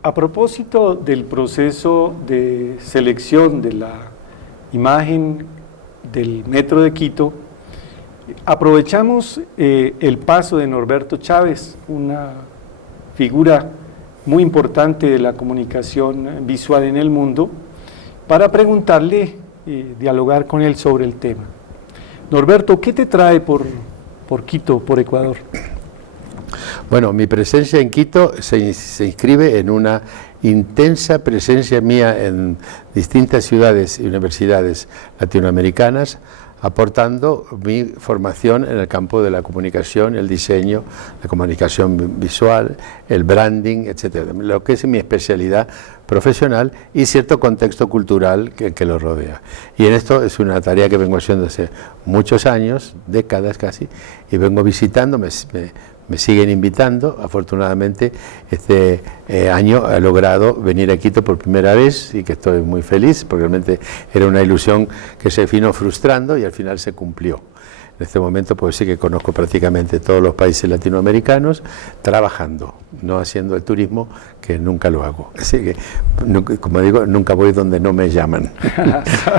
A propósito del proceso de selección de la imagen del Metro de Quito, aprovechamos el paso de Norberto Chávez, una figura muy importante de la comunicación visual en el mundo, para preguntarle, dialogar con él sobre el tema. Norberto, ¿qué te trae por Quito, por Ecuador? Bueno, mi presencia en Quito se inscribe en una intensa presencia mía en distintas ciudades y universidades latinoamericanas, aportando mi formación en el campo de la comunicación, el diseño, la comunicación visual, el branding, etcétera, lo que es mi especialidad profesional y cierto contexto cultural que lo rodea. Y en esto es una tarea que vengo haciendo hace muchos años, décadas casi, y vengo visitando, me siguen invitando. Afortunadamente este año he logrado venir a Quito por primera vez y que estoy muy feliz porque realmente era una ilusión que se vino frustrando y al final se cumplió. En este momento pues sí que conozco prácticamente todos los países latinoamericanos trabajando, no haciendo el turismo, que nunca lo hago. Así que, como digo, nunca voy donde no me llaman.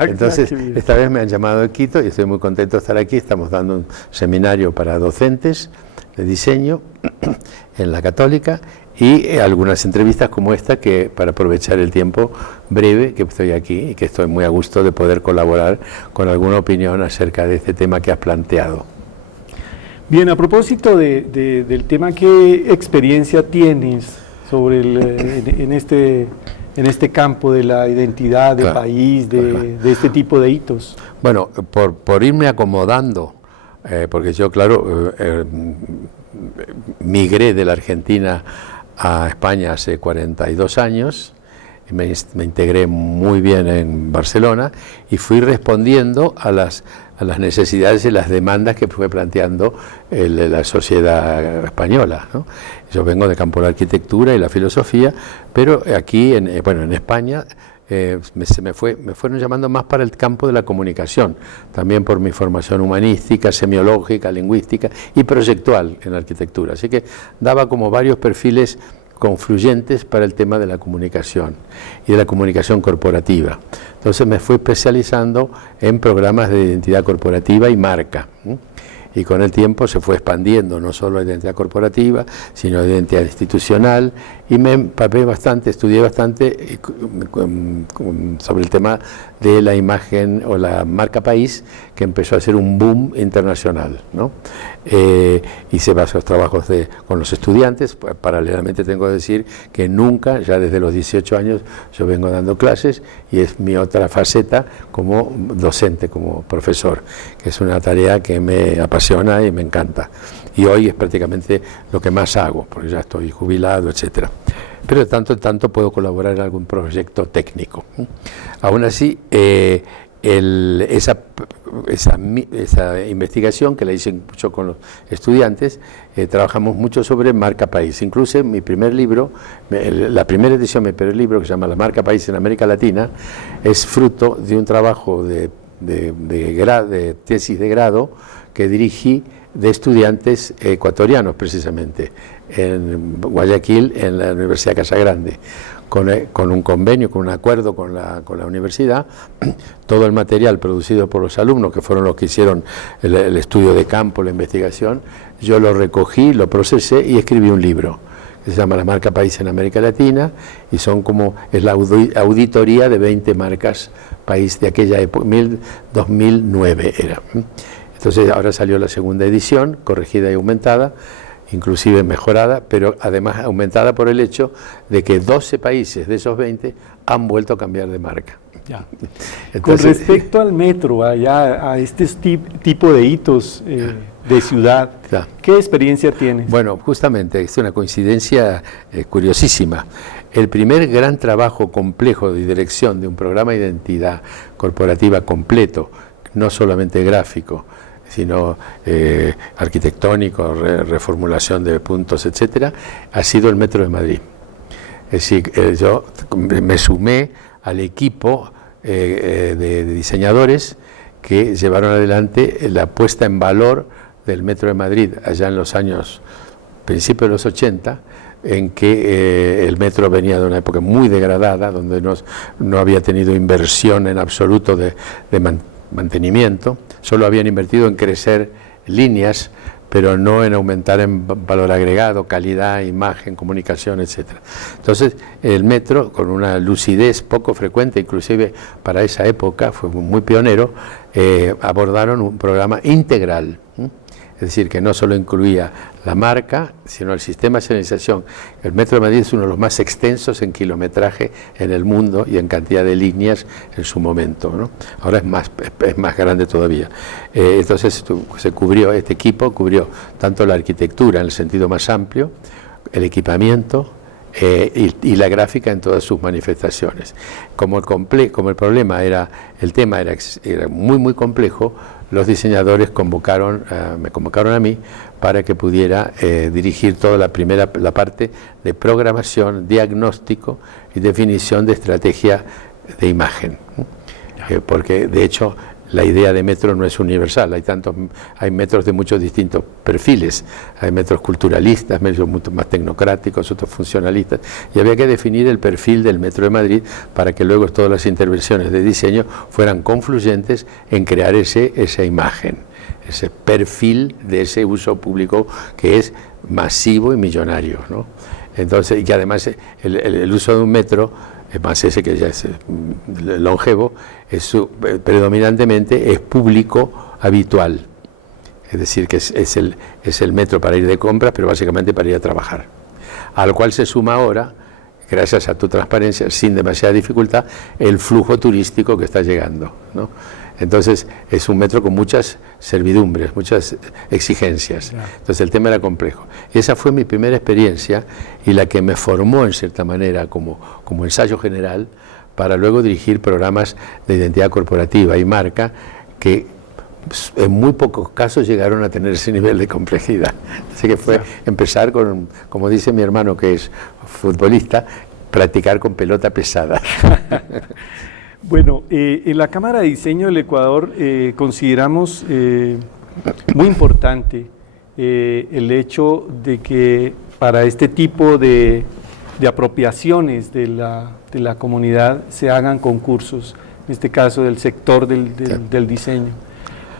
Entonces, esta vez me han llamado a Quito y estoy muy contento de estar aquí. Estamos dando un seminario para docentes de diseño en la Católica y algunas entrevistas como esta que para aprovechar el tiempo breve que estoy aquí y que estoy muy a gusto de poder colaborar con alguna opinión acerca de este tema que has planteado. Bien, a propósito del tema, ¿qué experiencia tienes sobre en este campo de la identidad de país, de este tipo de hitos? Bueno, por irme acomodando, porque yo, claro, migré de la Argentina a España hace 42 años, y me integré muy bien en Barcelona y fui respondiendo a las necesidades y las demandas que fue planteando la sociedad española, ¿no? Yo vengo de campo de la arquitectura y la filosofía, pero aquí, en España, me fueron llamando más para el campo de la comunicación, también por mi formación humanística, semiológica, lingüística y proyectual en la arquitectura. Así que daba como varios perfiles confluyentes para el tema de la comunicación y de la comunicación corporativa. Entonces me fui especializando en programas de identidad corporativa y marca. Y con el tiempo se fue expandiendo no solo a identidad corporativa, sino a identidad institucional, y me empapé bastante, estudié bastante sobre el tema de la imagen o la marca país, que empezó a ser un boom internacional, ¿no? Hice varios trabajos con los estudiantes. Paralelamente tengo que decir que nunca, ya desde los 18 años, yo vengo dando clases y es mi otra faceta como docente, como profesor, que es una tarea que me apasiona y me encanta. Y hoy es prácticamente lo que más hago, porque ya estoy jubilado, etcétera. Pero de tanto en tanto puedo colaborar en algún proyecto técnico. Aún así, esa investigación que la hice mucho con los estudiantes, trabajamos mucho sobre marca país. Incluso mi primer libro, la primera edición de mi primer libro, que se llama La marca país en América Latina, es fruto de un trabajo de tesis de grado que dirigí de estudiantes ecuatorianos, precisamente, en Guayaquil, en la Universidad Casagrande, con un convenio, con un acuerdo con la universidad. Todo el material producido por los alumnos, que fueron los que hicieron el estudio de campo, la investigación, yo lo recogí, lo procesé y escribí un libro que se llama La marca país en América Latina, y es la auditoría de 20 marcas país de aquella época, 2009 era. Entonces ahora salió la segunda edición, corregida y aumentada, inclusive mejorada, pero además aumentada por el hecho de que 12 países de esos 20 han vuelto a cambiar de marca. Ya. Entonces, con respecto al metro, a este tipo de hitos de ciudad, claro, ¿qué experiencia tienes? Bueno, justamente, es una coincidencia curiosísima. El primer gran trabajo complejo de dirección de un programa de identidad corporativa completo, no solamente gráfico, sino arquitectónico, reformulación de puntos, etcétera, ha sido el Metro de Madrid. Es decir, yo me sumé al equipo de diseñadores que llevaron adelante la puesta en valor del Metro de Madrid allá en los años, principios de los 80, en que el metro venía de una época muy degradada, donde no había tenido inversión en absoluto de mantenimiento, solo habían invertido en crecer líneas, pero no en aumentar en valor agregado, calidad, imagen, comunicación, etc. Entonces, el metro, con una lucidez poco frecuente, inclusive para esa época, fue muy pionero, abordaron un programa integral. Es decir, que no solo incluía la marca, sino el sistema de señalización. El Metro de Madrid es uno de los más extensos en kilometraje en el mundo y en cantidad de líneas en su momento, ¿no? Ahora es más grande todavía. Entonces este equipo cubrió tanto la arquitectura en el sentido más amplio, el equipamiento, y la gráfica en todas sus manifestaciones. Como el tema era muy complejo, los diseñadores me convocaron a mí para que pudiera dirigir toda la parte de programación, diagnóstico y definición de estrategia de imagen. Porque de hecho la idea de metro no es universal, hay metros de muchos distintos perfiles, hay metros culturalistas, metros mucho más tecnocráticos, otros funcionalistas, y había que definir el perfil del Metro de Madrid para que luego todas las intervenciones de diseño fueran confluyentes en crear esa imagen, ese perfil de ese uso público que es masivo y millonario, ¿no? Entonces, y que además el uso de un metro, más ese que ya es longevo, predominantemente es público habitual, es decir, que es el metro para ir de compras, pero básicamente para ir a trabajar, al cual se suma ahora, gracias a tu transparencia, sin demasiada dificultad, el flujo turístico que está llegando, ¿no? Entonces es un metro con muchas servidumbres, muchas exigencias. Entonces el tema era complejo. Esa fue mi primera experiencia y la que me formó en cierta manera como ensayo general para luego dirigir programas de identidad corporativa y marca que en muy pocos casos llegaron a tener ese nivel de complejidad. Así que fue empezar con, como dice mi hermano que es futbolista, practicar con pelota pesada. Bueno, en la Cámara de Diseño del Ecuador consideramos muy importante el hecho de que para este tipo de apropiaciones de la comunidad se hagan concursos, en este caso del sector del diseño.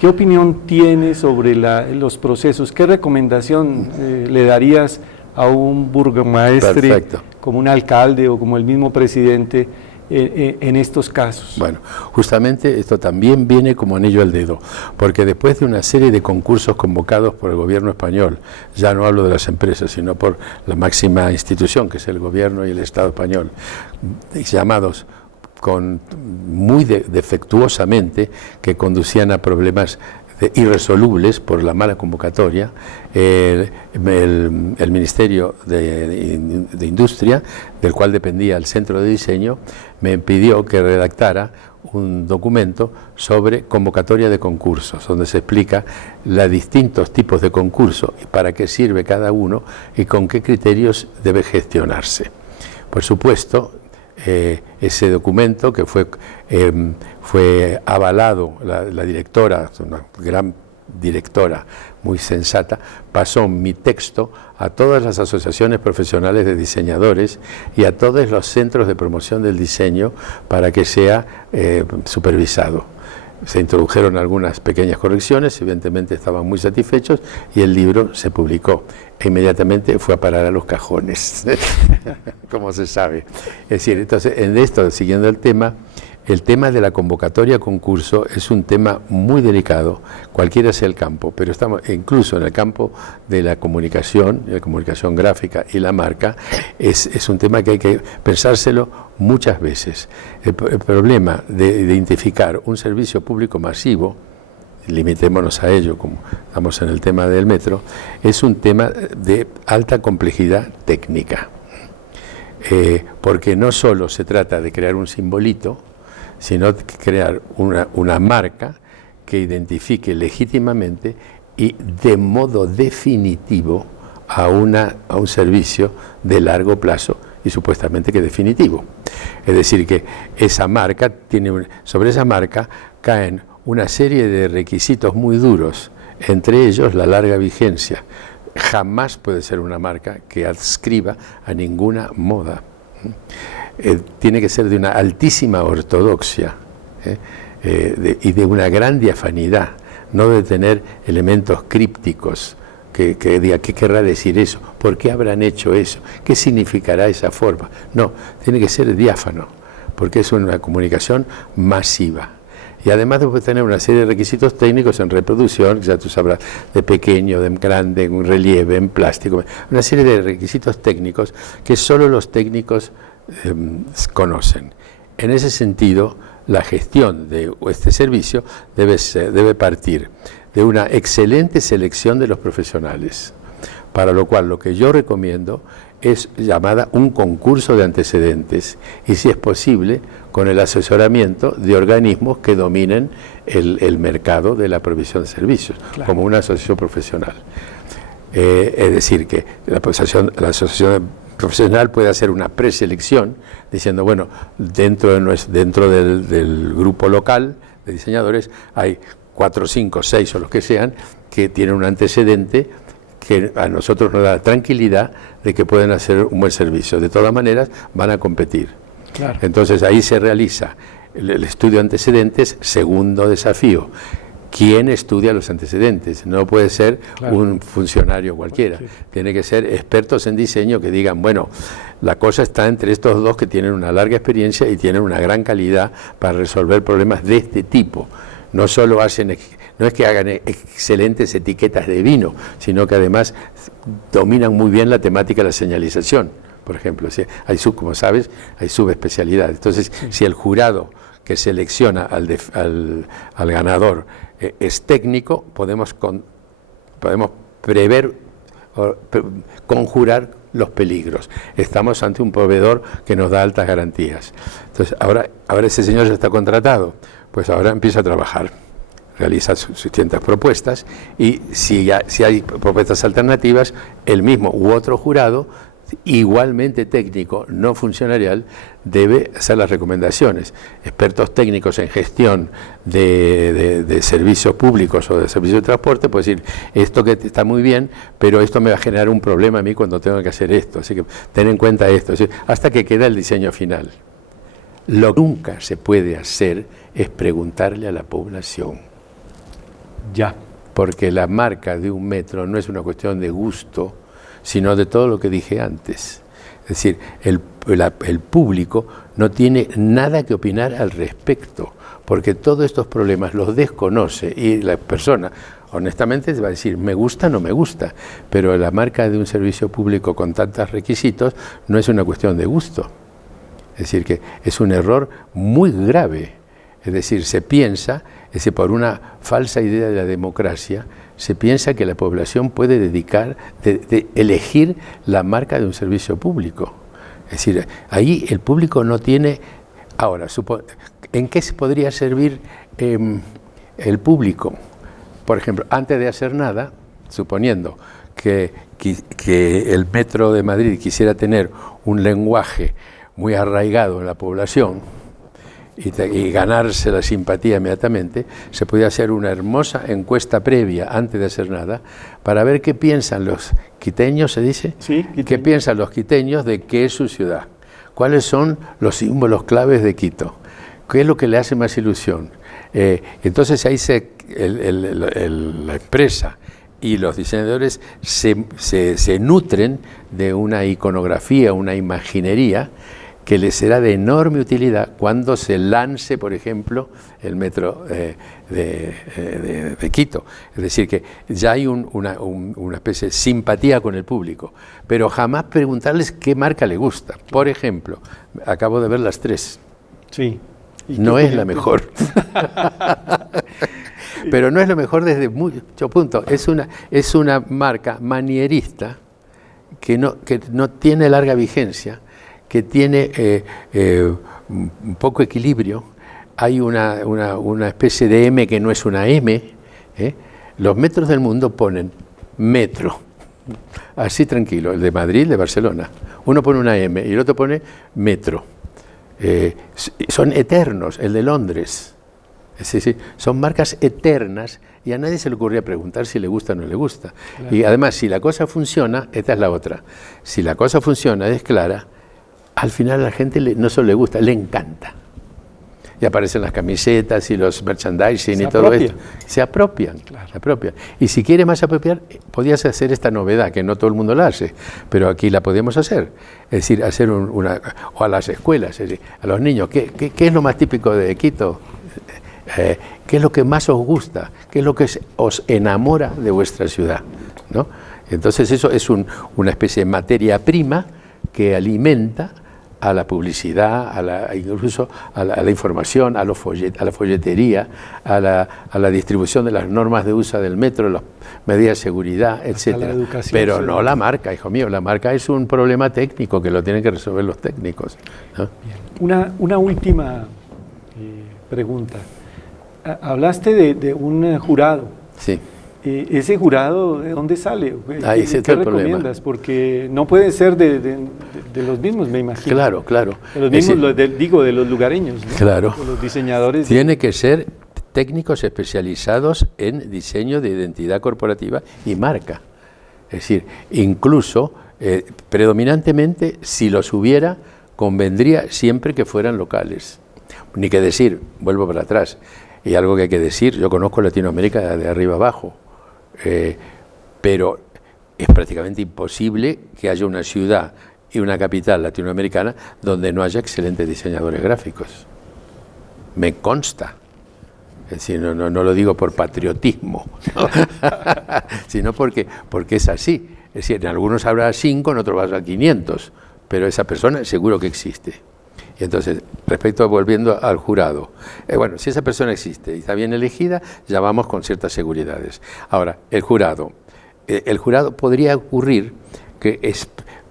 ¿Qué opinión tienes sobre los procesos? ¿Qué recomendación le darías a un burgomaestre, como un alcalde o como el mismo presidente, en estos casos? Bueno, justamente esto también viene como anillo al dedo, porque después de una serie de concursos convocados por el gobierno español, ya no hablo de las empresas, sino por la máxima institución, que es el gobierno y el Estado español, llamados muy defectuosamente, que conducían a problemas irresolubles por la mala convocatoria, el Ministerio de Industria, del cual dependía el Centro de Diseño, me pidió que redactara un documento sobre convocatoria de concursos, donde se explica los distintos tipos de concursos y para qué sirve cada uno y con qué criterios debe gestionarse. Por supuesto, ese documento que fue avalado, la directora, una gran directora muy sensata, pasó mi texto a todas las asociaciones profesionales de diseñadores y a todos los centros de promoción del diseño para que sea supervisado. Se introdujeron algunas pequeñas correcciones, evidentemente estaban muy satisfechos y el libro se publicó e inmediatamente fue a parar a los cajones, como se sabe. Es decir, entonces, en esto, siguiendo el tema de la convocatoria a concurso es un tema muy delicado, cualquiera sea el campo, pero estamos incluso en el campo de la comunicación gráfica y la marca, es un tema que hay que pensárselo muchas veces. El problema de identificar un servicio público masivo, limitémonos a ello como estamos en el tema del metro, es un tema de alta complejidad técnica, porque no solo se trata de crear un simbolito, sino crear una marca que identifique legítimamente y de modo definitivo a un servicio de largo plazo y supuestamente que definitivo. Es decir, que esa marca sobre esa marca caen una serie de requisitos muy duros, entre ellos la larga vigencia, jamás puede ser una marca que adscriba a ninguna moda. Tiene que ser de una altísima ortodoxia y de una gran diafanidad, no de tener elementos crípticos que diga qué querrá decir eso, por qué habrán hecho eso, qué significará esa forma. No, tiene que ser diáfano, porque es una comunicación masiva. Y además debe tener una serie de requisitos técnicos en reproducción, ya tú sabrás, de pequeño, de grande, en relieve, en plástico, una serie de requisitos técnicos que solo los técnicos conocen. En ese sentido, la gestión de este servicio debe partir de una excelente selección de los profesionales, para lo cual lo que yo recomiendo es llamada un concurso de antecedentes y, si es posible, con el asesoramiento de organismos que dominen el mercado de la provisión de servicios, claro, como una asociación profesional. Es decir, que la asociación profesional puede hacer una preselección diciendo, bueno, dentro del grupo local de diseñadores hay 4, 5, 6 o los que sean que tienen un antecedente que a nosotros nos da tranquilidad de que pueden hacer un buen servicio. De todas maneras, van a competir. Claro. Entonces ahí se realiza el estudio de antecedentes, segundo desafío. ¿Quién estudia los antecedentes? No puede ser, claro, un funcionario cualquiera. Tiene que ser expertos en diseño que digan, bueno, la cosa está entre estos dos que tienen una larga experiencia y tienen una gran calidad para resolver problemas de este tipo. No solo no es que hagan excelentes etiquetas de vino, sino que además dominan muy bien la temática de la señalización, por ejemplo. Como sabes, hay subespecialidades. Entonces, si el jurado que selecciona al ganador es técnico, podemos prever, conjurar los peligros. Estamos ante un proveedor que nos da altas garantías. Entonces, ahora ese señor ya está contratado, pues ahora empieza a trabajar, realiza sus distintas propuestas, y si hay propuestas alternativas, el mismo u otro jurado, igualmente técnico, no funcionarial, debe hacer las recomendaciones. Expertos técnicos en gestión de servicios públicos o de servicios de transporte, pues decir, esto que está muy bien, pero esto me va a generar un problema a mí cuando tengo que hacer esto, así que ten en cuenta esto, hasta que queda el diseño final. Lo que nunca se puede hacer es preguntarle a la población. Ya. Porque la marca de un metro no es una cuestión de gusto, sino de todo lo que dije antes. Es decir, el público no tiene nada que opinar al respecto, porque todos estos problemas los desconoce y la persona, honestamente, va a decir, me gusta o no me gusta, pero la marca de un servicio público con tantos requisitos no es una cuestión de gusto. Es decir, que es un error muy grave. Es decir, por una falsa idea de la democracia, se piensa que la población puede elegir la marca de un servicio público. Es decir, ahí el público no tiene... Ahora, ¿en qué se podría servir el público? Por ejemplo, antes de hacer nada, suponiendo que el Metro de Madrid quisiera tener un lenguaje muy arraigado en la población y ganarse la simpatía inmediatamente, se podía hacer una hermosa encuesta previa antes de hacer nada para ver qué piensan los quiteños, ¿se dice? Sí, quiteño. ¿Qué piensan los quiteños de qué es su ciudad? ¿Cuáles son los símbolos claves de Quito? ¿Qué es lo que le hace más ilusión? Entonces ahí la empresa y los diseñadores se nutren de una iconografía, una imaginería que les será de enorme utilidad cuando se lance, por ejemplo, el metro de Quito. Es decir, que ya hay una especie de simpatía con el público, pero jamás preguntarles qué marca le gusta. Por ejemplo, acabo de ver las 3. Sí. No es la mejor. Pero no es lo mejor desde muchos puntos. Es una marca manierista que no tiene larga vigencia, que tiene un poco equilibrio. Hay una especie de M que no es una M. Los metros del mundo ponen metro, así tranquilo, el de Madrid, el de Barcelona. Uno pone una M y el otro pone metro. Son eternos, el de Londres. Sí, sí, son marcas eternas y a nadie se le ocurría preguntar si le gusta o no le gusta. Claro. Y además, si la cosa funciona, esta es la otra. Si la cosa funciona, es clara, al final a la gente no solo le gusta, le encanta. Y aparecen las camisetas y los merchandising y todo esto. Se apropian, claro. Se apropian. Y si quiere más apropiar, podías hacer esta novedad, que no todo el mundo la hace, pero aquí la podemos hacer. Es decir, hacer o a las escuelas, es decir, a los niños, ¿qué es lo más típico de Quito? ¿Qué es lo que más os gusta? ¿Qué es lo que os enamora de vuestra ciudad? ¿No? Entonces eso es una especie de materia prima que alimenta a la publicidad, incluso a la información, a la folletería, a la distribución de las normas de uso del metro, las medidas de seguridad, etc. Pero no la marca, hijo mío, la marca es un problema técnico que lo tienen que resolver los técnicos, ¿no? Una última pregunta. Hablaste de un jurado. Sí. ¿Ese jurado de dónde sale? ¿Qué recomiendas? Porque no puede ser de los mismos, me imagino. Claro, claro. De los mismos, de los lugareños, ¿no? Claro. De los diseñadores. Tiene que ser técnicos especializados en diseño de identidad corporativa y marca. Es decir, incluso, predominantemente, si los hubiera, convendría siempre que fueran locales. Ni que decir, vuelvo para atrás, y algo que hay que decir, yo conozco Latinoamérica de arriba abajo, pero es prácticamente imposible que haya una ciudad y una capital latinoamericana donde no haya excelentes diseñadores gráficos. Me consta. Es decir, no lo digo por patriotismo, ¿no? sino porque es así. Es decir, en algunos habrá 5, en otros habrá 500, pero esa persona seguro que existe. Y entonces, volviendo al jurado, bueno, si esa persona existe y está bien elegida, ya vamos con ciertas seguridades. Ahora, el jurado podría ocurrir que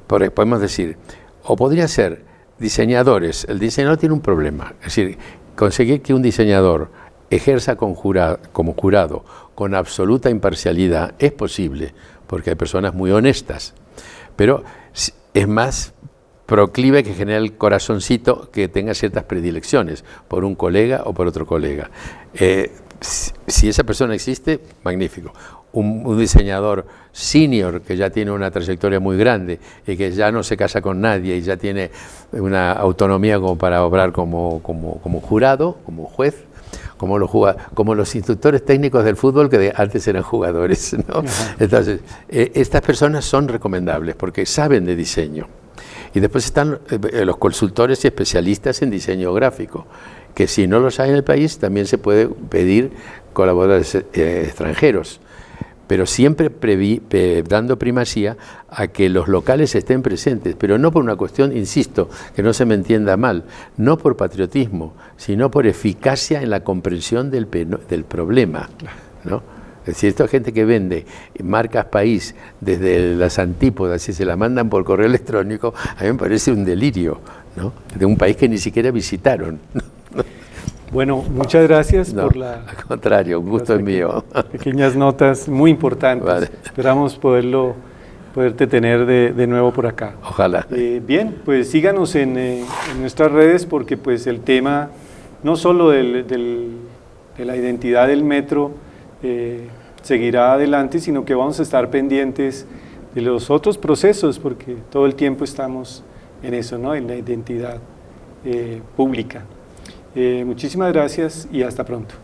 podemos decir, o podría ser diseñadores. El diseñador tiene un problema, es decir, conseguir que un diseñador ejerza como jurado con absoluta imparcialidad es posible, porque hay personas muy honestas, pero es más proclive que genere el corazoncito que tenga ciertas predilecciones por un colega o por otro colega. Si esa persona existe, magnífico. Un diseñador senior que ya tiene una trayectoria muy grande y que ya no se casa con nadie y ya tiene una autonomía como para obrar como jurado, como juez, como los instructores técnicos del fútbol que antes eran jugadores, ¿no? Entonces, estas personas son recomendables porque saben de diseño. Y después están los consultores y especialistas en diseño gráfico, que si no los hay en el país también se puede pedir colaboradores extranjeros, pero siempre dando primacía a que los locales estén presentes, pero no por una cuestión, insisto, que no se me entienda mal, no por patriotismo, sino por eficacia en la comprensión del problema, ¿no? Es decir, esta gente que vende marcas país desde las antípodas y se la mandan por correo electrónico, a mí me parece un delirio, ¿no? De un país que ni siquiera visitaron. Bueno, muchas gracias por al contrario, un gusto es mío. Pequeñas notas muy importantes. Vale. Esperamos poderte tener de nuevo por acá. Ojalá. Bien, pues síganos en nuestras redes porque pues el tema no solo de la identidad del metro seguirá adelante, sino que vamos a estar pendientes de los otros procesos porque todo el tiempo estamos en eso, ¿no? En la identidad pública. Muchísimas gracias y hasta pronto.